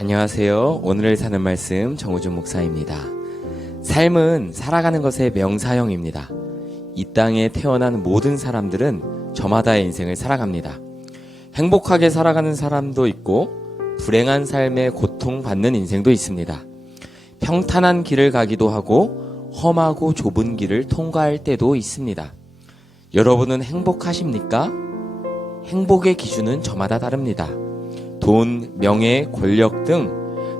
안녕하세요. 오늘 사는 말씀 정우준 목사입니다. 삶은 살아가는 것의 명사형입니다. 이 땅에 태어난 모든 사람들은 저마다의 인생을 살아갑니다. 행복하게 살아가는 사람도 있고 불행한 삶에 고통받는 인생도 있습니다. 평탄한 길을 가기도 하고 험하고 좁은 길을 통과할 때도 있습니다. 여러분은 행복하십니까? 행복의 기준은 저마다 다릅니다. 돈, 명예, 권력 등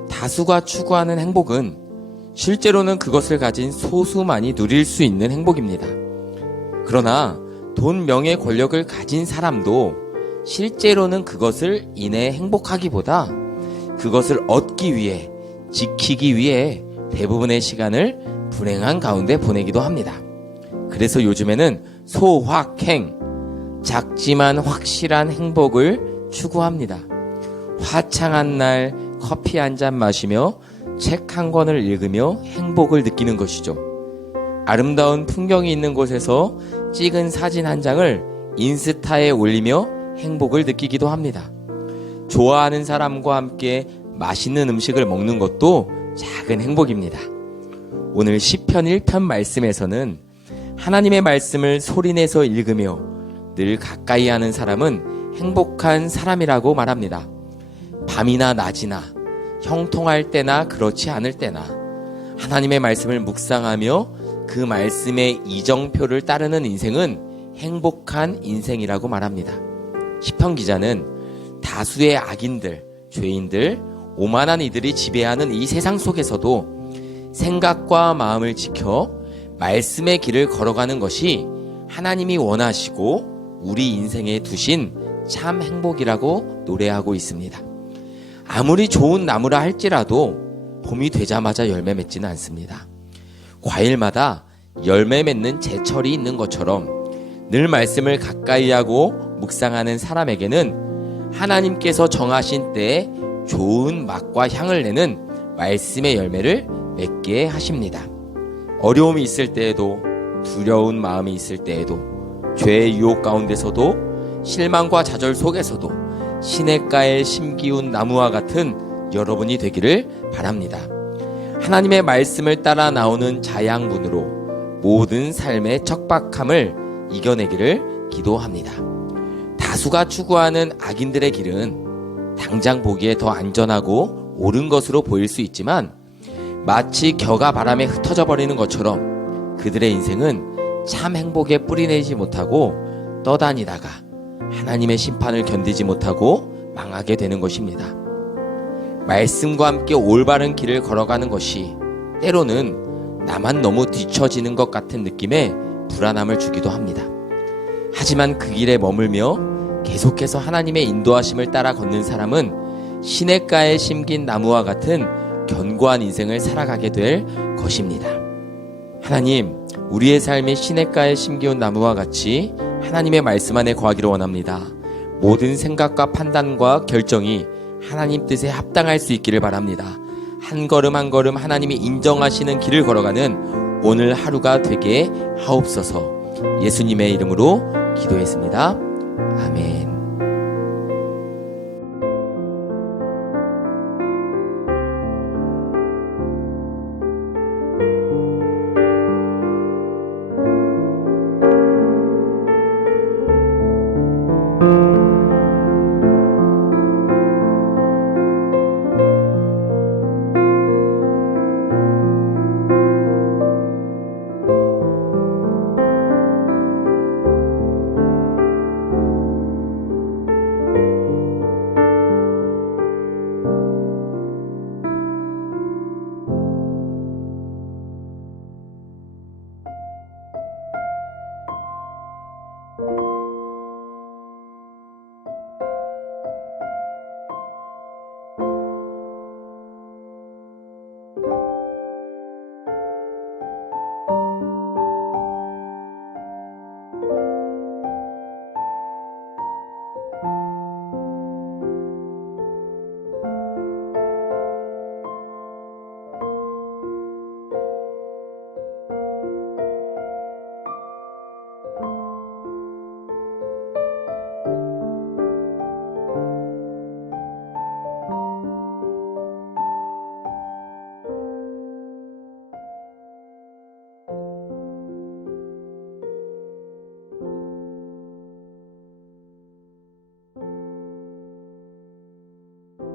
다수가 추구하는 행복은 실제로는 그것을 가진 소수만이 누릴 수 있는 행복입니다. 그러나 돈, 명예, 권력을 가진 사람도 실제로는 그것을 인해 행복하기보다 그것을 얻기 위해, 지키기 위해 대부분의 시간을 불행한 가운데 보내기도 합니다. 그래서 요즘에는 소확행, 작지만 확실한 행복을 추구합니다. 화창한 날 커피 한 잔 마시며 책 한 권을 읽으며 행복을 느끼는 것이죠. 아름다운 풍경이 있는 곳에서 찍은 사진 한 장을 인스타에 올리며 행복을 느끼기도 합니다. 좋아하는 사람과 함께 맛있는 음식을 먹는 것도 작은 행복입니다. 오늘 시편 1편 말씀에서는 하나님의 말씀을 소리내서 읽으며 늘 가까이 하는 사람은 행복한 사람이라고 말합니다. 밤이나 낮이나 형통할 때나 그렇지 않을 때나 하나님의 말씀을 묵상하며 그 말씀의 이정표를 따르는 인생은 행복한 인생이라고 말합니다. 시편 기자는 다수의 악인들, 죄인들, 오만한 이들이 지배하는 이 세상 속에서도 생각과 마음을 지켜 말씀의 길을 걸어가는 것이 하나님이 원하시고 우리 인생에 두신 참 행복이라고 노래하고 있습니다. 아무리 좋은 나무라 할지라도 봄이 되자마자 열매 맺지는 않습니다. 과일마다 열매 맺는 제철이 있는 것처럼 늘 말씀을 가까이 하고 묵상하는 사람에게는 하나님께서 정하신 때에 좋은 맛과 향을 내는 말씀의 열매를 맺게 하십니다. 어려움이 있을 때에도, 두려운 마음이 있을 때에도, 죄의 유혹 가운데서도, 실망과 좌절 속에서도 시냇가에 심기운 나무와 같은 여러분이 되기를 바랍니다. 하나님의 말씀을 따라 나오는 자양분으로 모든 삶의 척박함을 이겨내기를 기도합니다. 다수가 추구하는 악인들의 길은 당장 보기에 더 안전하고 옳은 것으로 보일 수 있지만 마치 겨가 바람에 흩어져 버리는 것처럼 그들의 인생은 참 행복에 뿌리내지 못하고 떠다니다가 하나님의 심판을 견디지 못하고 망하게 되는 것입니다. 말씀과 함께 올바른 길을 걸어가는 것이 때로는 나만 너무 뒤처지는 것 같은 느낌에 불안함을 주기도 합니다. 하지만 그 길에 머물며 계속해서 하나님의 인도하심을 따라 걷는 사람은 시냇가에 심긴 나무와 같은 견고한 인생을 살아가게 될 것입니다. 하나님, 우리의 삶이 시냇가에 심기운 나무와 같이 하나님의 말씀 안에 거하기를 원합니다. 모든 생각과 판단과 결정이 하나님 뜻에 합당할 수 있기를 바랍니다. 한 걸음 한 걸음 하나님이 인정하시는 길을 걸어가는 오늘 하루가 되게 하옵소서. 예수님의 이름으로 기도했습니다.